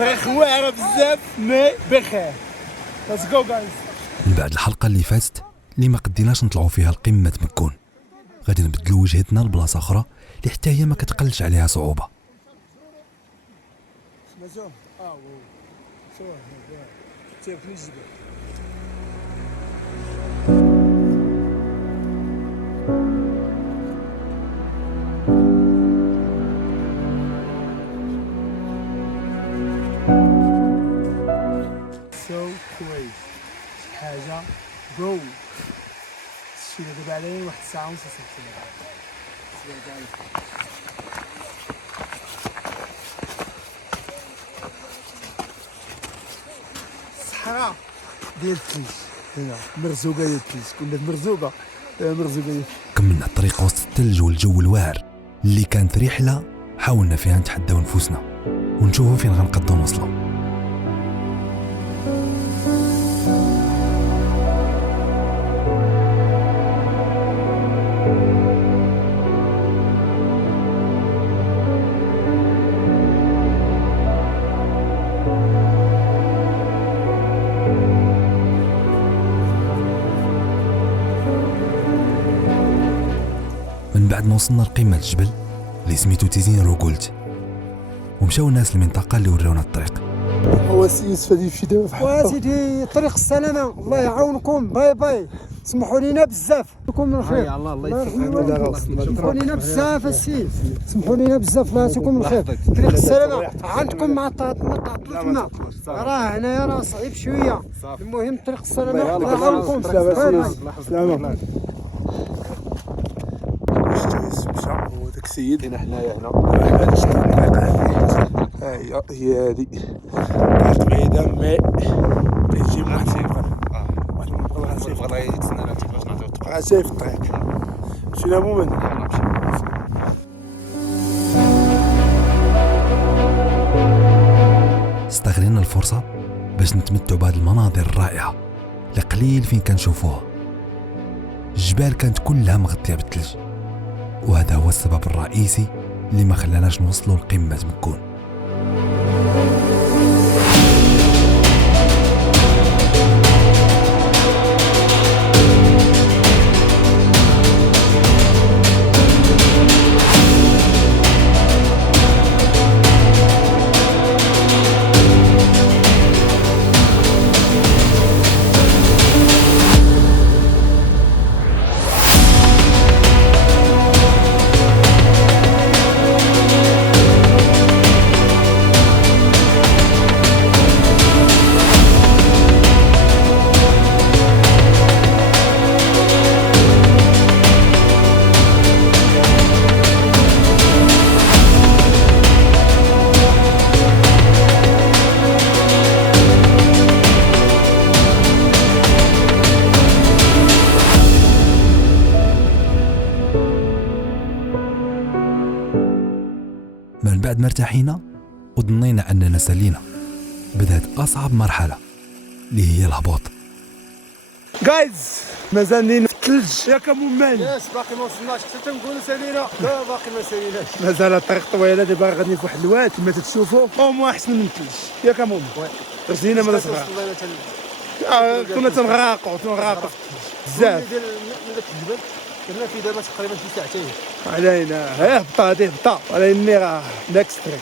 طريق واعره بزاف مي بخير. ليتس جو جايز. من بعد الحلقه اللي فاتت اللي ما قديناش نطلعوا فيها لقمه مكون، غادي نبدلوا وجهتنا لبلاصه اخرى اللي حتى هي ما كتقلش عليها صعوبه. كويس حاجه جو شي دابا عليه واحد الساعه ونص الصحراء ديال الثلج هنا مرزوقه ديال الثلج، كنا مرزوقه ديال كملنا الطريق وسط الثلج والجو الواعر اللي كانت رحله حاولنا فيها نتحداو نفوسنا ونشوفوا فين غنقدروا نوصلوا. من بعد ما وصلنا لقمة الجبل اللي سميتو تيزين روغولت، ومشاو الناس المنطقة اللي وراونا الطريق. هو سي يوسف غادي يمشي دابا وسيدي طريق السلامة، الله يعاونكم. باي باي. سمحوا لينا بزاف، لكم من الخير. الله يسلمك. سمحوا لينا بزاف السي، سمحوا لينا بزاف، الله يعطيكم الخير. طريق السلامة عندكم مع تما راه هنايا راه صعيب شوية. المهم طريق السلامة، الله يعاونكم. سلامة. مشى هو داك السيد هنا حنايا هنا هي هادي كانت بعيدة مي كيجي من واحد الفرق غاسي في الطريق. مشينا مومن. استغلينا الفرصة باش نتمتعوا بهذه المناظر الرائعة اللي قليل فين كنشوفوها. الجبال كانت كلها مغطية بالثلج، وهذا هو السبب الرئيسي اللي ما خلاناش نوصلوا لقمة مكون. من بعد ما ارتاحينا وظنينا أننا سالينا، بدأت أصعب مرحلة اللي هي الهبوط. جايز مازالين في الثلج ياك مومان. ياس باقي ما وصلناش، حتى تنقولوا سالينا. لا باقي ما ساليناش، مازال الطريق طويله. دابا غادي في واحد الواد كما تتشوفوا او احسن من الثلج ياك مومن. رجلينا مالا صغار كنا تنغرقوا بزاف. ديال داك الجبل كنا فيه دابا تقريبا شي ساعتين علينا. هبطه ولكن راه نكست تريك.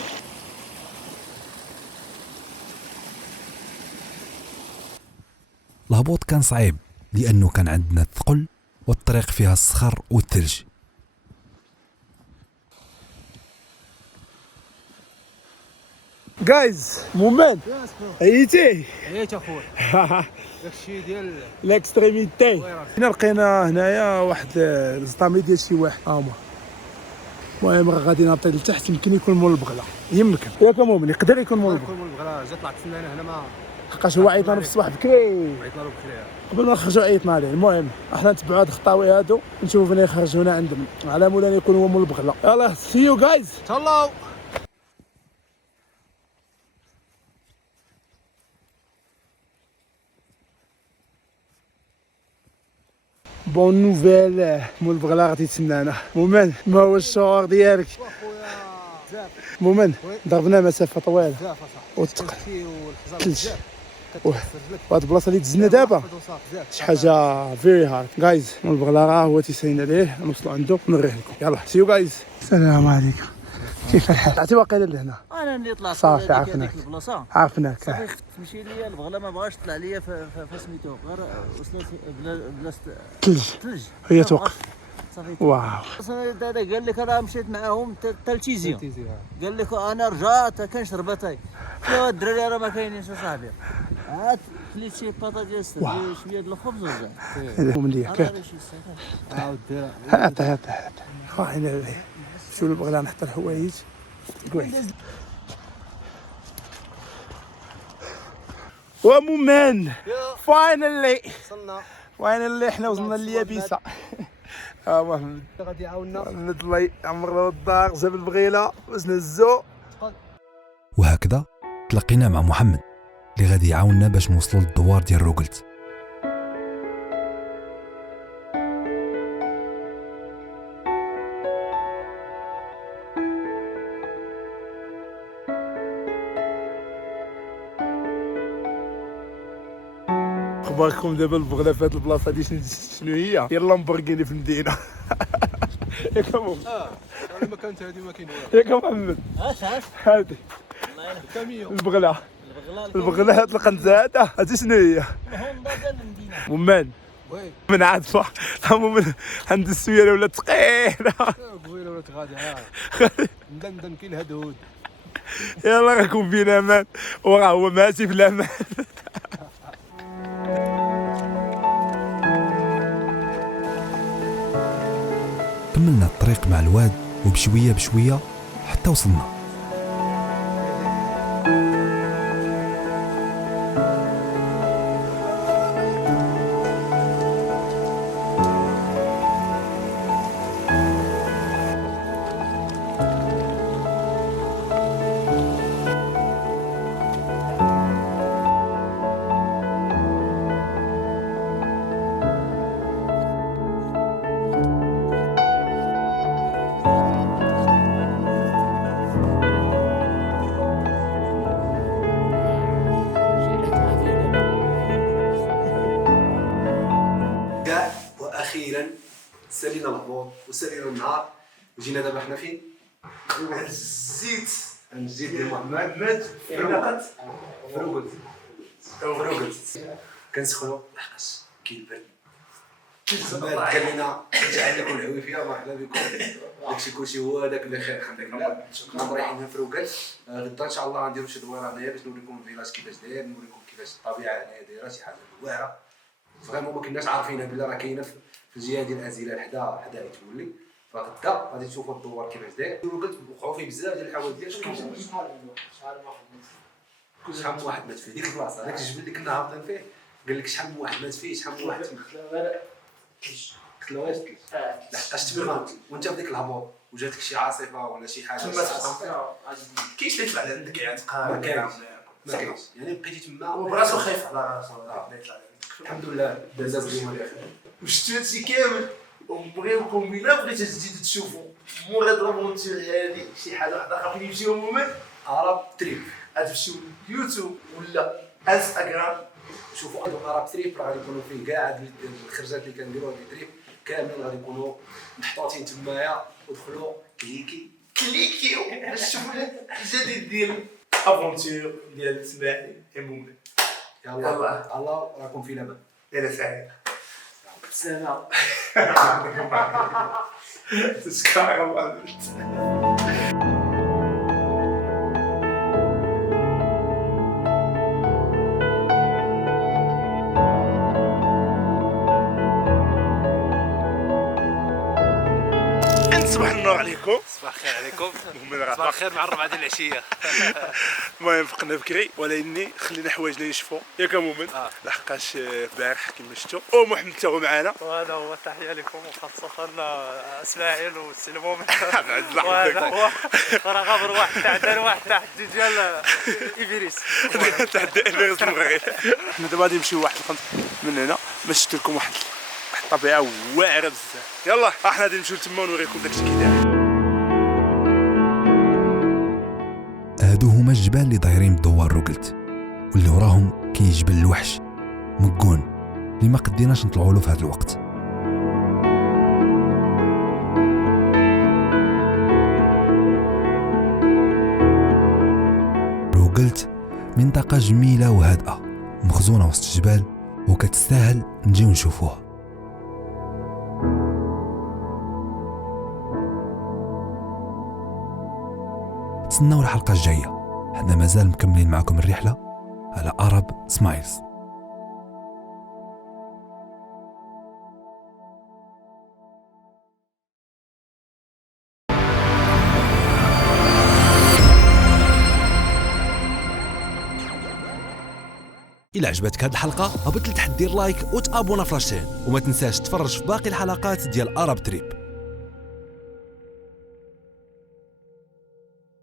الهبوط كان صعيب لأنه كان عندنا الثقل والطريق فيها الصخر والثلج. جايز مومان عييتي اخويا. داكشي ديال الاكستريميتي. هنا لقينا هنايا واحد الزطامي ديال شي واحد المهم غادي نهبطي لتحت. يمكن يكون مول البغله، يمكن ياك مومن يقدر يكون مول البغله. جا طلعت لنا هنا ما حقاش هو عيطنا في الصباح بكري. عيطنا له بكري قبل ما نخرجوا عيطنا عليه. المهم احنا نتبعوا هاد الخطاوي هادو نشوفوا فين يخرجونا عندهم على مولا يكون هو مول البغله. يلاه سي يو جايز. تهلاو. بون نوفيل مول البغلا غادي تسنانا. مومن ما هو الشعور ديالك؟ مؤمن ضربنا مسافه طويله بزاف وتقل والحجر ثلج. وهاد البلاصه اللي دزنا دابا شي حاجه فيري هارد جايز. البغلا راه هو تيساين عليه نوصلوا عنده ونوريه لكم. يلا سيو جايز. السلام عليكم، كيف الحال؟ عرفتي واقيلا لهنا انا اللي طلعت صافي عرفناك البلاصه عرفناك. صافي تمشي ليا البغله ما بغاش تطلع ليا فسميتو غير وصلت بلا ثلج ثلج هي توقف. صافي واو دادا قال لك انا مشيت معاهم حتى لتيزيا قال لك انا رجعت كنشرب اتاي يا الدراري راه ما كاينينش اصاحبي عاد كليت شي باطا ديال شويه ديال الخبز ورجعت مليح كيف عاود هات خاينه شو البغلا نحط الحوايج كويس. ومؤمن فاينلي وصلنا حنا وصلنا لليابسه. محمد غادي يعاوننا محمد الله يعمر له الدار جاب البغيله باش نهزو. وهكذا تلقينا مع محمد اللي غادي يعاوننا باش نوصلوا للدوار ديال روغلت. اخباركم دابا البغله في هاد البلاصه هادي شنو هي اللامبورغيني في المدينه. ياك مؤمن انا ما كانت هذه ما كاين والو ياك محمد اش هادي كاميون البغله هاد القنزاده هادي شنو هي الهوندا ديال المدينه مؤمن وي من عاطفه مؤمن عند السويره ولا ثقيله. قبيله ولات غادي ندندن كاين الهدهود. يلا راكم في الامان وراه هو ماشي في الامان. كملنا الطريق مع الواد وبشويه بشويه حتى وصلنا. واخيرا سالينا الهبوط وسالينا النهار وجينا دابا حنا فين؟ عند الزيت ديال محمد فروقت كنسخنوا لحقاش كاين البرد. محمد قال لنا رجع لكم العويفيه مرحبا بكم داكشي كلشي هو هذاك اللي خير الحمد لله. كنا رايحين فروقت غدا ان شاء الله غنديروا شي دويره هنايا باش نوريكم الفيلاج كيفاش داير نوريكم كيفاش الطبيعه هنايا دايره شي حاجه واعره فريمون ما كناش عارفينها بلا راه كاينه في الجهه ديال ازيلال حدا تولي. فغدا غادي تشوفوا الدوار كيفاش داير. قلت وقعوا فيه بزاف ديال الحوادث. شحال من واحد مات فيه ديك البلاصه هذاك الجبل اللي كنا هابطين فيه قال لك شحال من واحد مات فيه شحال من واحد قلت له واش لحقاش تبغى وانت في ديك الهبوط وجاتك شي عاصفه ولا شي حاجه كاينش اللي يطلع عندك يعتقها ما كاينش يعني بقيتي تما وبراسو خايف على راسو الحمد لله دازاز اليوم الاخر وشتو هادشي كامل وبغيوكم الا بغيتو تزيدوا تشوفوا مور هاد لافونتور هادي شي حاجه وحده خاصك يمشيو مؤمن عرب تريب غتمشيو يوتيوب ولا انستغرام شوفوا عرب تريب راه غادي يكونوا فيه كاع هاد الخرجات اللي كنديروا هاد التريب كاملين غادي يكونوا محطوطين تمايا ودخلوا كليكيو باش تشوفوا الجديد ديال افونتور ديال اسماعيل مؤمن. يلا الله راكم في الامان. الى سعيد. سلام. تسكر الله. صباح النور عليكم. صباح الخير عليكم. صباح صباح الخير مع الربعة ديال العشية. المهم فقنا بكري ولكني خلينا حوايجنا يشفوا ياك مؤمن لحقاش البارح كما شفتوا ومحمد تا هو معنا وهذا هو تحية لكم وخاصة اسماعيل والسي المؤمن. وهذا هو راه غابر واحد تعدل واحد تحدي ديال إيفيريس. تحدي إيفيريس المغرب. حنا دابا غادي نمشيو واحد الخط من هنا باش شفت لكم واحد الطبيعة واعرة بزاف. يلا حنا غادي نمشيو تما ونوريكم داكشي كي داير. هادو هما الجبال اللي دايرين بدوار روكلت، واللي وراهم كاين جبل الوحش مكون اللي ما قديناش نطلعوا له في هذا الوقت. روكلت منطقة جميلة وهادئة مخزونة وسط الجبال وكتستاهل نجيو نشوفوها. تسناو الحلقة الجاية، حنا مازال مكملين معكم الرحلة على Arab Smiles. إلا عجبتك هذه الحلقة هبط لتحت دير لايك وتابونا في لاشين، وما تنساش تفرج في باقي الحلقات ديال Arab Trip.